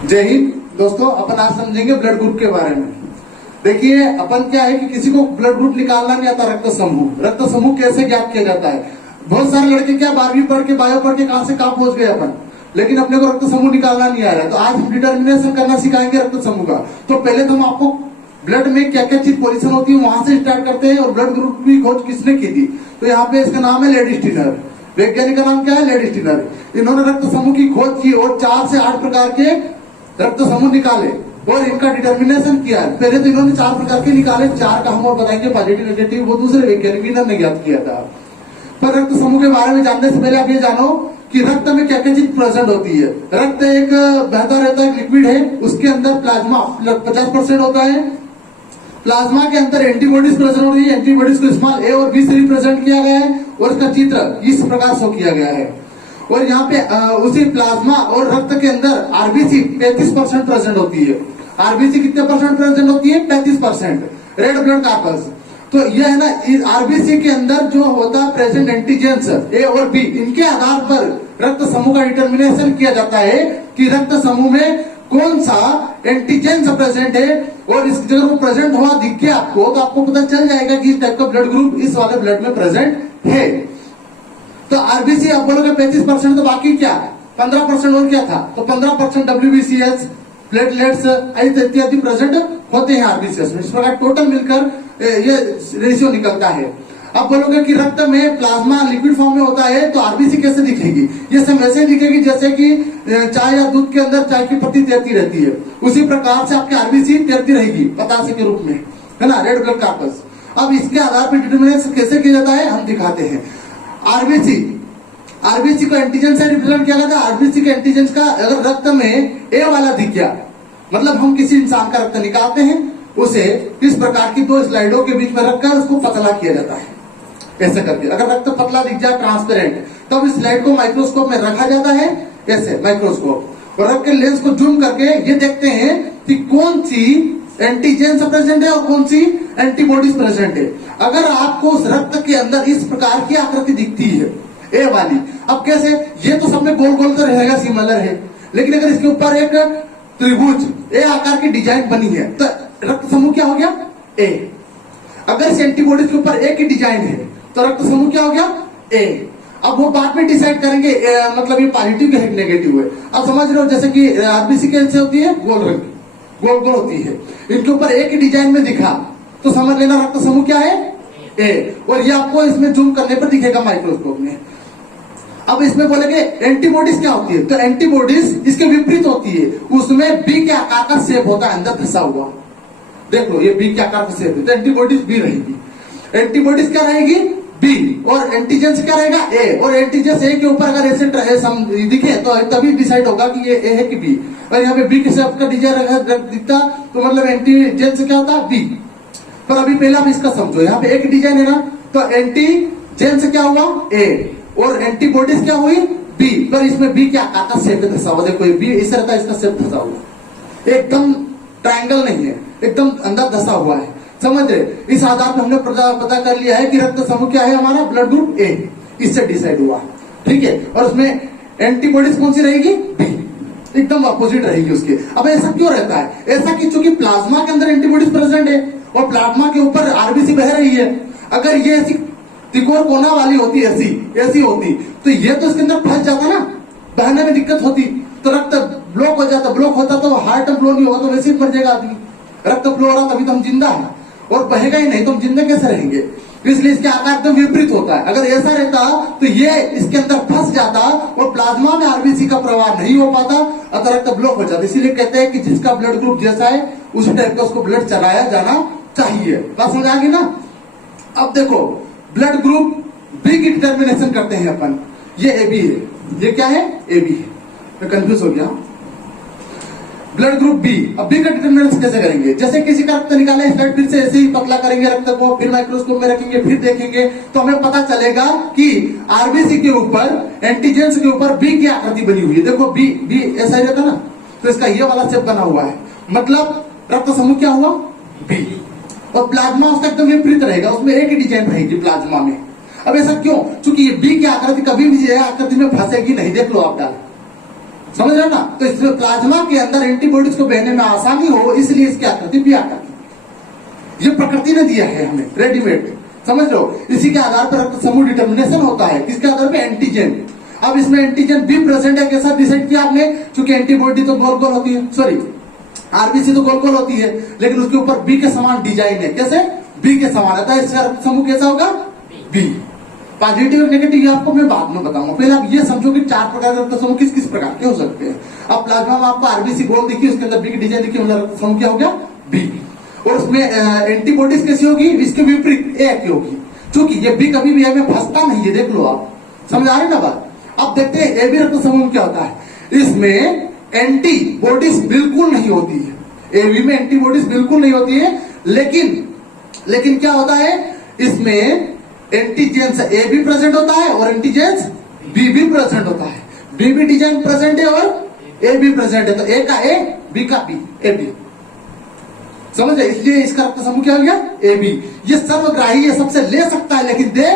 जय हिंद दोस्तों, अपन आज समझेंगे ब्लड ग्रुप के बारे में। देखिए, अपन क्या है कि किसी को ब्लड ग्रुप निकालना नहीं आता। रक्त समूह कैसे ज्ञात किया जाता है। बहुत सारे लड़के क्या 12वीं पढ़ के बायो पढ़ के कहां से कहां पहुंच गए अपन, लेकिन अपने को रक्त समूह निकालना नहीं आ रहा है। तो आज हम डिटर्मिनेशन करना सिखाएंगे रक्त समूह का। तो पहले तो हम आपको ब्लड में क्या क्या चीज पोजीशन होती है वहां से स्टार्ट करते हैं। और ब्लड ग्रुप की खोज किसने की थी, तो यहाँ पे इसका नाम है लेडी स्टीनर। वैज्ञानिक का नाम क्या है, लेडी स्टीनर। इन्होंने रक्त समूह की खोज की और 4 से 8 प्रकार के रक्त समूह निकाले और इनका डिटर्मिनेशन किया। पहले तो इन्होंने 4 प्रकार के निकाले, 4 का हम और बताएंगे, पॉजिटिव नेगेटिव, वो दूसरे वैज्ञानिक ने ज्ञात किया था। पर रक्त समूह के बारे में जानने से पहले आप ये जानो कि रक्त में क्या क्या चीज प्रेजेंट होती है। रक्त एक बहता रहता है, लिक्विड है, उसके अंदर प्लाज्मा 50% होता है। प्लाज्मा के अंदर एंटीबॉडीज प्रेजेंट होती है। एंटीबॉडीज को स्मॉल ए और बी से रिप्रेजेंट किया गया है और इसका चित्र इस प्रकार शो किया गया है। और यहाँ पे उसी प्लाज्मा और रक्त के अंदर आरबीसी 35% प्रेजेंट होती है। आरबीसी कितने परसेंट प्रेजेंट होती है, 35%। रेड ब्लड कार्पस, तो यह है ना, आरबीसी के अंदर जो होता है प्रेजेंट एंटीजेंस ए और बी, इनके आधार पर रक्त समूह का डिटर्मिनेशन किया जाता है कि रक्त समूह में कौन सा एंटीजेंस प्रेजेंट है। और इस जगह को प्रेजेंट हुआ दिख गया आपको, तो आपको पता चल जाएगा कि इस टाइप का ब्लड ग्रुप इस वाले ब्लड में प्रेजेंट है। तो आरबीसी आप बोलोगे 35%, तो बाकी क्या 15% और क्या था, तो 15% डब्ल्यूबीसीएस, प्लेटलेट्स इत्यादि प्रेजेंट होते हैं आरबीसीएस में। इस प्रकार टोटल मिलकर ये रेशियो निकलता है। अब बोलोगे कि रक्त में प्लाज्मा लिक्विड फॉर्म में होता है, तो आरबीसी कैसे दिखेगी। ये सब ऐसे दिखेगी जैसे कि चाय या दूध के अंदर चाय की पत्ती तैरती रहती है, उसी प्रकार से आपकी आरबीसी तैरती रहेगी पतासे के रूप में, है ना, रेड ब्लड कार्पस। अब इसके आधार पर डिटर्मिनेशन कैसे किया जाता है हम दिखाते हैं। आरबीसी को एंटीजन से रिप्रेजेंट किया जाता है। आरबीसी के एंटीजन का अगर रक्त में ए वाला दिख गया, मतलब हम किसी इंसान का रक्त निकालते हैं, उसे इस प्रकार की 2 स्लाइडों के बीच में रखकर उसको पतला किया जाता है ऐसे करके। अगर रक्त पतला दिख जाए ट्रांसपेरेंट, तब इस स्लाइड को माइक्रोस्कोप में रखा जाता है ऐसे माइक्रोस्कोप, और रख के लेंस को जूम करके ये देखते हैं कि कौन सी एंटीजेंस प्रेजेंट है और कौन सी एंटीबॉडीज प्रेजेंट है। अगर आपको उस रक्त के अंदर इस प्रकार की आकृति दिखती है ए वाली, अब कैसे, ये तो सब में गोल गोल तो रहेगा, सिमिलर है, लेकिन अगर इसके ऊपर एक त्रिभुज ए आकार की डिजाइन बनी है, तो रक्त समूह क्या हो गया, ए। अगर इस एंटीबॉडीज के ऊपर ए की डिजाइन है, तो रक्त समूह क्या हो गया, ए। अब वो बाद में डिसाइड करेंगे मतलब ये पॉजिटिव है नेगेटिव है। अब समझ रहे हो, जैसे कि आरबीसी कैसे होती है, गोल रंग गोल गोल होती है, इनके ऊपर ए की डिजाइन में दिखा तो समझ लेना रक्त समूह क्या है, ए। और ये आपको इसमें जूम करने पर दिखेगा माइक्रोस्कोप में। अब इसमें बोलेंगे एंटीबॉडीज क्या होती है, तो एंटीबॉडीज इसके विपरीत होती है। उसमें बी के आकार का शेप होता है अंदर धसा हुआ, देख लो ये बी के आकार का शेप है, तो एंटीबॉडीज बी रहेगी। एंटीबॉडीज क्या रहेगी, बी, और एंटीजेंस क्या रहेगा, ए। और एंटीजेंस ए के ऊपर अगर ऐसे दिखे तो तभी डिसाइड होगा कि ये ए है कि बी। और यहाँ पे बी के शेप का डिजाइन दिखता तो मतलब एंटीजेंस क्या होता है, बी। पर अभी पहले आप इसका समझो, यहाँ पे एक डिजाइन है ना, तो एंटीजेंस क्या हुआ, ए, और एंटीबॉडीज क्या हुई, बी। पर इसमें बी के आकार का शेप धसा हुआ, देखो ये बी इस रहता है, इसका शेप धसा हुआ, एकदम ट्रायंगल नहीं है, एकदम अंदर धसा हुआ है, समझ रहे। इस आधार पर हमने पता कर लिया है कि रक्त समूह क्या है हमारा, ब्लड ग्रुप ए, इससे डिसाइड हुआ, ठीक है। और उसमें एंटीबॉडीज कौन सी रहेगी, बी, एकदम अपोजिट रहेगी उसके। अब ऐसा क्यों रहता है, ऐसा कि चूंकि प्लाज्मा के अंदर एंटीबॉडीज प्रेजेंट है और प्लाज्मा के ऊपर आरबीसी बह रही है। अगर ये ऐसी त्रिकोण कोना वाली होती, ऐसी होती, तो ये तो इसके अंदर फंस जाता ना, बहने में दिक्कत होती, तो रक्त ब्लॉक हो जाता। ब्लॉक होता तो हार्ट फ्लो नहीं होगा, तो वैसे ही मर जाएगा आदमी। रक्त फ्लो हो रहा तभी तो हम जिंदा है, और बहेगा ही नहीं तो हम जिंदा कैसे रहेंगे। इसलिए इसके आकार एकदम विपरीत होता है। अगर ऐसा रहता तो ये इसके अंदर फंस जाता और प्लाज्मा में आरबीसी का प्रवाह नहीं हो पाता, अतः रक्त ब्लॉक हो जाता। इसीलिए कहते हैं कि जिसका ब्लड ग्रुप जैसा है उसी टाइप का उसको ब्लड चलाया जाना चाहिए। बात समझ आ गई ना। अब देखो ब्लड ग्रुप बी की डिटर्मिनेशन करते हैं अपन, ये ए बी है, ये क्या है, ए बी है, मैं कंफ्यूज हो गया। ब्लड ग्रुप बी, अब बी का डिटर्मिनेशन कैसे करेंगे, जैसे किसी का रक्त निकाले, स्लाइड फिर से ऐसे ही पतला करेंगे रक्त को, फिर माइक्रोस्कोप में रखेंगे, फिर देखेंगे तो हमें पता चलेगा कि आरबीसी के ऊपर एंटीजेंस के ऊपर बी की आकृति बनी हुई है। देखो बी ऐसा ही रहता ना, तो इसका ये वाला शेप बना हुआ है, मतलब रक्त समूह क्या हुआ, बी। और प्लाज्मा उसका एकदम विपरीत रहेगा, उसमें एक ही डिजाइन रहेगी प्लाज्मा में। अब ऐसा क्यों, चूंकि ये बी की आकृति कभी भी आकृति में फंसेगी नहीं, देख लो आप डाल, समझ रहे हो ना। तो इसमें प्लाज्मा के अंदर एंटीबॉडीज को बहने में आसानी हो, इसलिए इसकी आकृति बी आकृति, ये प्रकृति ने दिया है हमें रेडीमेड, समझ लो। इसी के आधार पर रक्त समूह डिटर्मिनेशन होता है, किसके आधार पे, एंटीजन। अब इसमें एंटीजन बी प्रेजेंट है, कैसा डिसाइड किया आपने, क्योंकि एंटीबॉडी तो गोल गोल होती है, सॉरी आरबीसी तो गोल गोल होती है, लेकिन उसके ऊपर बी के समान डिजाइन है, कैसे, बी के समान आता है। इसका रक्त समूह कैसा होगा, बी। पॉजिटिव और नेगेटिव ये आपको मैं बाद में बताऊंगा, पहले आप ये समझो कि 4 प्रकार के रक्त समूह किस किस प्रकार के हो सकते हैं। अब प्लाज्मा में आपको आरबीसी गोल दिखी, उसके अंदर बी की डिजाइन दिखी, मतलब रक्त समूह क्या हो गया, बी। और उसमें एंटीबॉडीज कैसी होगी, इसके विपरीत ए की होगी, क्योंकि ये बी कभी भी ए में फंसता नहीं है, देख लो आप, समझ आ रही ना बात। अब देखते हैं ए बी रक्त समूह क्या होता है। इसमें एंटीबॉडीज बिल्कुल नहीं होती है, एबी में एंटीबॉडीज बिल्कुल नहीं होती है, लेकिन क्या होता है, इसमें एंटीजेंस ए भी प्रेजेंट होता है और एंटीजेंस बी भी प्रेजेंट होता है, बी भी डिजाइन प्रेजेंट है और ए भी प्रेजेंट है, तो ए का ए, बी का बी, ए बी, समझ रहे। इसलिए इसका रक्त समूह क्या हो गया, ए बी। ये सर्वग्राही है, सबसे ले सकता है लेकिन दे,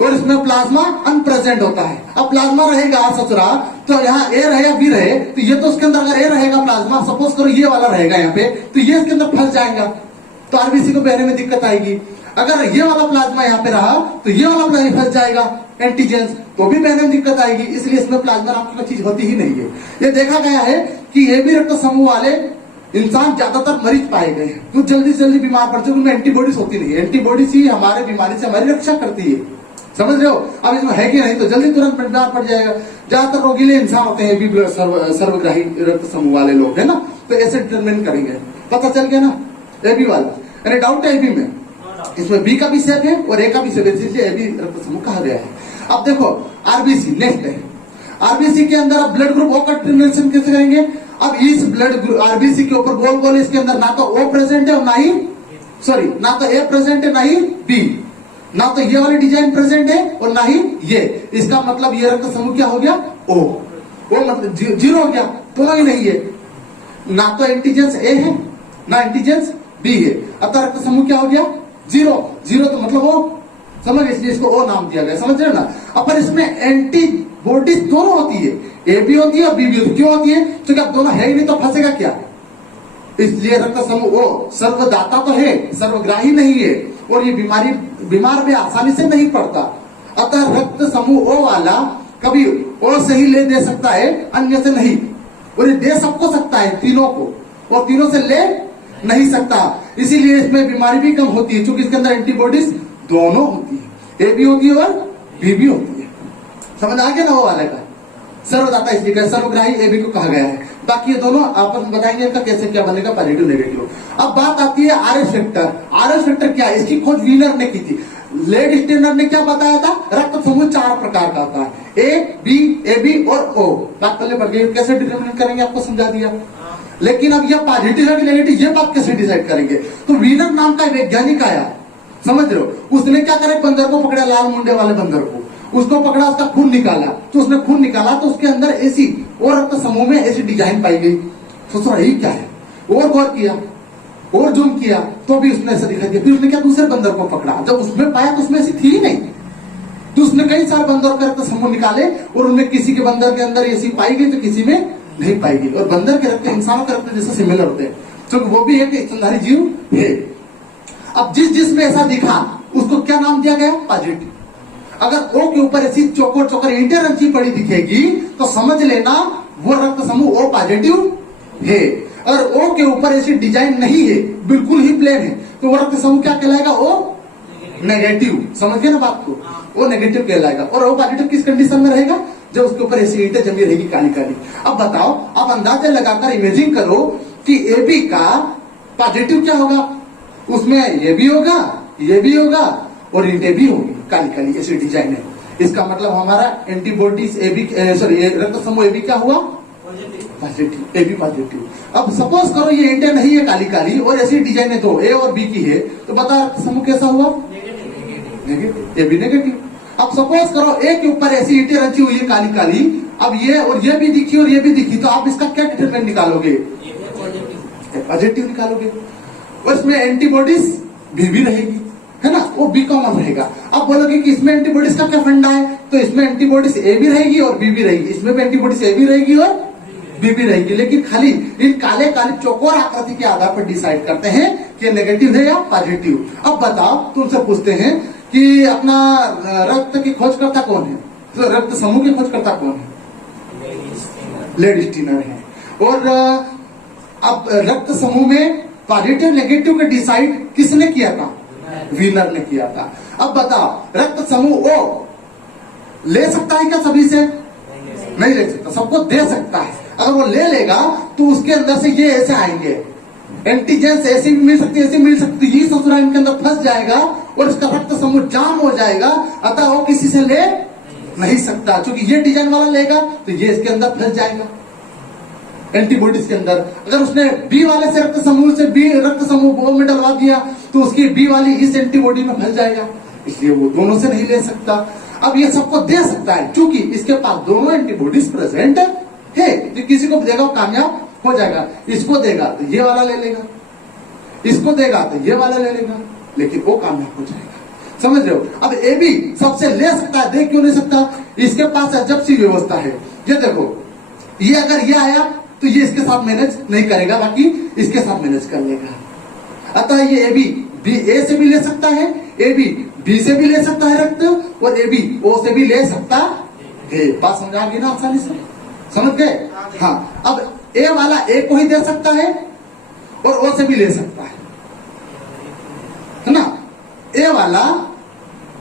और इसमें प्लाज्मा अनप्रेजेंट होता है। अब प्लाज्मा रहेगा ससुरा, तो यहाँ ए रहे या बी रहे, तो ये तो उसके अंदर अगर ए रहेगा प्लाज्मा, सपोज करो ये वाला रहेगा यहाँ पे, तो ये इसके अंदर फंस जाएगा, तो आरबीसी को बहने में दिक्कत आएगी। अगर ये वाला प्लाज्मा यहाँ पे रहा तो ये वाला प्लाज्मा फंस जाएगा एंटीजेंस, तो भी बहने में दिक्कत आएगी। इसलिए इसमें प्लाज्मा नाम की कोई चीज होती ही नहीं है। ये देखा गया है कि ये भी रक्त समूह वाले इंसान ज्यादातर मरीज पाए गए हैं, तो जल्दी से जल्दी बीमार पड़ जाते, उनमें एंटीबॉडीज होती नहीं है। एंटीबॉडीज ही हमारे बीमारी से हमारी रक्षा करती है, समझ रहे हो। अब इसमें है कि नहीं, तो जल्दी तुरंत बीमार पड़ जाएगा। ज्यादातर रोगीले इंसान होते हैं, बी ब्लड सर्वग्राही रक्त समूह वाले लोग, है ना। तो ऐसे डिटरमिन करेंगे, पता चल गया ना, ए बी वाला। यानी डाउट है ए बी में, इसमें बी का भी सेफ है और ए का भी सेफ है, इसलिए ए बी रक्त समूह कहा गया है। अब देखो आरबीसी नेक्स्ट है। आरबीसी के अंदर अब ब्लड ग्रुप ओ का डिटरमिनेशन कैसे करेंगे। अब इस ब्लड आरबीसी के ऊपर गोल गोल, इसके अंदर ना तो ओ प्रेजेंट है और ना ही, सॉरी, ना तो ए प्रेजेंट है ना ही बी, ना तो ये वाली डिजाइन प्रेजेंट है और ना ही ये। इसका मतलब ये रक्त समूह क्या हो गया, ओ मतलब जीरो हो गया, दोनों ही नहीं है। ना तो एंटीजेंस ए है ना एंटीजेंस बी है, अतः रक्त समूह क्या हो गया, जीरो। जीरो तो मतलब ओ, समझ, इसलिए इसको ओ नाम दिया गया, समझ रहे ना। अब पर इसमें एंटीबॉडीज दोनों होती है, ए भी होती है और बी भी होती है। क्यों होती है, क्योंकि अब दोनों है ही नहीं तो फंसेगा क्या, इसलिए रक्त समूह ओ सर्वदाता तो है, सर्वग्राही नहीं है, और ये बीमार भी आसानी से नहीं पड़ता। अतः रक्त समूह ओ वाला कभी ओ से ही ले दे सकता है, अन्य से नहीं, और ये दे सबको सकता है, तीनों को, और तीनों से ले नहीं सकता। इसीलिए इसमें बीमारी भी कम होती है, क्योंकि इसके अंदर एंटीबॉडीज दोनों होती है, ए भी होती है और बी भी होती है। समझ आ गया ना वो वाले का, सर्वदाता इसलिए सर्वग्राही ए बी को कहा गया है। बाकी ये दोनों आपस में बताएंगे इनका कैसे क्या बनेगा, पॉजिटिव नेगेटिव। अब बात आती है R S factor. R S factor क्या है, इसकी खोज वीनर ने की थी। लेड स्टेनर ने क्या बताया था, रक्त समूह 4 प्रकार का होता है, ए बी और ओ। बात पहले बढ़ गई, कैसे डिटरमिनेट करेंगे आपको समझा दिया। लेकिन अब यह पॉजिटिव है कि नेगेटिव, ये बात कैसे डिसाइड करेंगे। तो वीनर नाम का वैज्ञानिक आया, समझ रहे हो। उसने क्या करा, बंदर को पकड़ा, लाल मुंडे वाले बंदर को, उसको पकड़ा, उसका खून निकाला। तो उसने खून निकाला तो उसके अंदर ऐसी और रक्त समूह में ऐसी डिजाइन पाई गई। सोच रही क्या है, और गौर किया और जूम किया तो भी उसने ऐसा दिखाई दिया। फिर उसने क्या, दूसरे बंदर को पकड़ा, जब उसमें पाया तो उसमें ऐसी थी ही नहीं। तो उसने कई सारे बंदरों के रक्त समूह निकाले और उनमें किसी के बंदर के अंदर ऐसी पाई गई तो किसी में नहीं पाई गई। और बंदर के रक्त इंसानों के रक्त जैसे सिमिलर होते हैं, क्योंकि वो भी एक स्तनधारी जीव है। अब जिसमें ऐसा दिखा उसको क्या नाम दिया गया, पॉजिटिव। अगर ओ के ऊपर ऐसी चौकोर ईंटें रंची पड़ी दिखेगी तो समझ लेना वो रक्त समूह ओ पॉजिटिव है। अगर ओ के ऊपर ऐसी डिजाइन नहीं है, बिल्कुल ही प्लेन है, तो वो रक्त समूह क्या कहलाएगा, ओ नेगेटिव। समझ गए ना बात को, वो नेगेटिव कहलाएगा। और ओ पॉजिटिव किस कंडीशन में रहेगा, जब उसके ऊपर ऐसी ईंटें जमी रहेगी काली काली। अब बताओ, आप अंदाजा लगाकर इमेजिन करो कि ए बी का पॉजिटिव क्या होगा, उसमें ये भी होगा, ये भी होगा और ईंटें भी होगी काली काली, ऐसी डिजाइन है। इसका मतलब हमारा एंटीबॉडीज ए बी, सॉरी रक्त समूह ए बी क्या हुआ, पॉजिटिव, ए बी पॉजिटिव। अब सपोज करो ये ईंटें नहीं है काली काली और ऐसी डिजाइन है तो ए और बी की है, तो बता रक्त समूह कैसा हुआ, नेगेटिव, ए बी नेगेटिव। अब सपोज करो ए के ऊपर ऐसी ईंटें रची हुई है काली काली, अब ये और ये भी दिखी और ये भी दिखी, तो आप इसका क्या डिटरमिनेंट निकालोगे, पॉजिटिव निकालोगे। और इसमें एंटीबॉडीज भी रहेगी, है ना, वो बी कॉमन रहेगा। अब बोलोगे कि इसमें एंटीबॉडीज का क्या फंडा है, तो इसमें एंटीबॉडीज ए भी रहेगी और बी भी रहेगी, इसमें भी एंटीबॉडीज ए भी रहेगी और बी भी रहेगी, लेकिन खाली इन काले काले चौकोर आकृति के आधार पर डिसाइड करते हैं कि नेगेटिव है या पॉजिटिव। अब बताओ, तुमसे पूछते हैं कि अपना रक्त की खोजकर्ता कौन है, तो रक्त समूह की खोजकर्ता कौन है? लेडी स्टीनर है। और अब रक्त समूह में पॉजिटिव नेगेटिव का डिसाइड किसने किया था? वीनर ने किया था। अब बताओ, रक्त समूह ओ ले सकता है क्या सभी से? नहीं ले सकता, सबको दे सकता है। अगर वो ले लेगा तो उसके अंदर से ये ऐसे आएंगे, एंटीजेंस ऐसी भी मिल सकती है, ऐसी मिल सकती है, ये ससुरा इनके अंदर फंस जाएगा और इसका रक्त समूह जाम हो जाएगा, अतः वो किसी से ले नहीं सकता। क्योंकि ये डिजाइन वाला लेगा तो ये इसके अंदर फंस जाएगा एंटीबॉडीज के अंदर। अगर उसने बी वाले से रक्त समूह से बी रक्त समूह ओ में डलवा दिया तो उसकी बी वाली इस एंटीबॉडी में फंस जाएगा, इसलिए वो दोनों से नहीं ले सकता। अब ये सबको दे सकता है क्योंकि इसके पास दोनों एंटीबॉडीज प्रेजेंट है। जो किसी को देगा वो कामयाब हो जाएगा, इसको देगा तो ये वाला ले लेगा, इसको देगा तो ये वाला ले लेगा, लेकिन वो कामयाब हो जाएगा। समझ रहे हो? अब ए भी सबसे ले सकता है, दे क्यों नहीं सकता? इसके पास अजब सी व्यवस्था है। ये देखो, ये अगर ये आया तो ये इसके साथ मैनेज नहीं करेगा, बाकी इसके साथ मैनेज कर लेगा। अतः ये ए बी ए से भी ले सकता है, ए बी से भी ले सकता है रक्त, और ए बी ओ से भी ले सकता है। बात समझ आ गई ना आसानी से? समझ गए? हाँ। अब ए वाला ए को ही दे सकता है और ओ से भी ले सकता है ना। ए वाला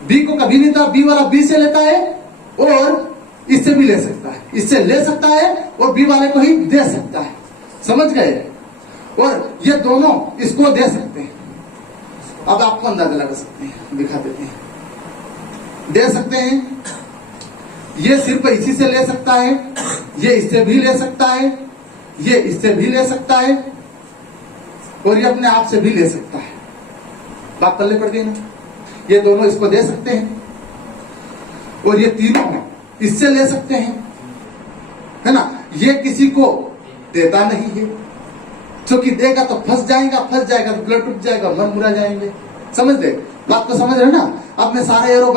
बी को कभी नहीं था, बी वाला बी से लेता है और इससे भी ले सकता है, इससे ले सकता है और बी वाले को ही दे सकता है। समझ गए? और ये दोनों इसको दे सकते हैं। अब आपको अंदाजा लगा सकते हैं, दिखा देते हैं। दे सकते हैं, ये सिर्फ इसी से ले सकता है, ये इससे भी ले सकता है, ये इससे भी ले सकता है और ये अपने आप से भी ले सकता है। बात पल्ले पड़ गई ना? ये दोनों इसको दे सकते हैं और ये तीनों इससे ले सकते हैं, है ना। ये किसी को देता नहीं है, क्योंकि देगा तो फंस जाएगा तो ब्लड टूट जाएगा, मन मुरा जाएंगे। समझ ले बात को? समझ रहे ना? अब मैं सारे एरो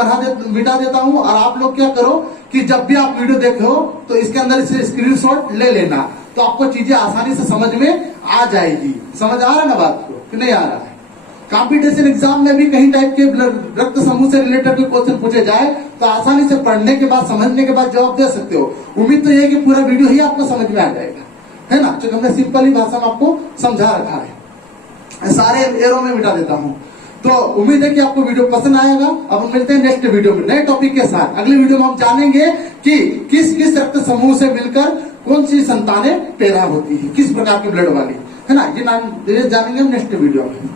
मिटा देता हूं और आप लोग क्या करो कि जब भी आप वीडियो देखो तो इसके अंदर से स्क्रीनशॉट ले लेना, तो आपको चीजें आसानी से समझ में आ जाएगी। समझ आ रहा है ना बात को कि नहीं आ रहा है? कॉम्पिटिशन एग्जाम में भी कहीं टाइप के रक्त समूह से रिलेटेड कोई क्वेश्चन पूछे जाए तो आसानी से पढ़ने के बाद, समझने के बाद जवाब दे सकते हो। उम्मीद तो ये है कि पूरा वीडियो ही आपको समझ में आ जाएगा, है ना। जो हमने सिंपल ही भाषा में आपको समझा रखा है। सारे एरो में मिटा देता हूं। तो उम्मीद है कि आपको वीडियो पसंद आएगा। अब हम मिलते हैं नेक्स्ट वीडियो में नए टॉपिक के साथ। अगले वीडियो में हम जानेंगे कि किस किस रक्त समूह से मिलकर कौन सी संतानें पैदा होती है, किस प्रकार की ब्लड वाली, है ना। ये जानेंगे हम नेक्स्ट वीडियो में।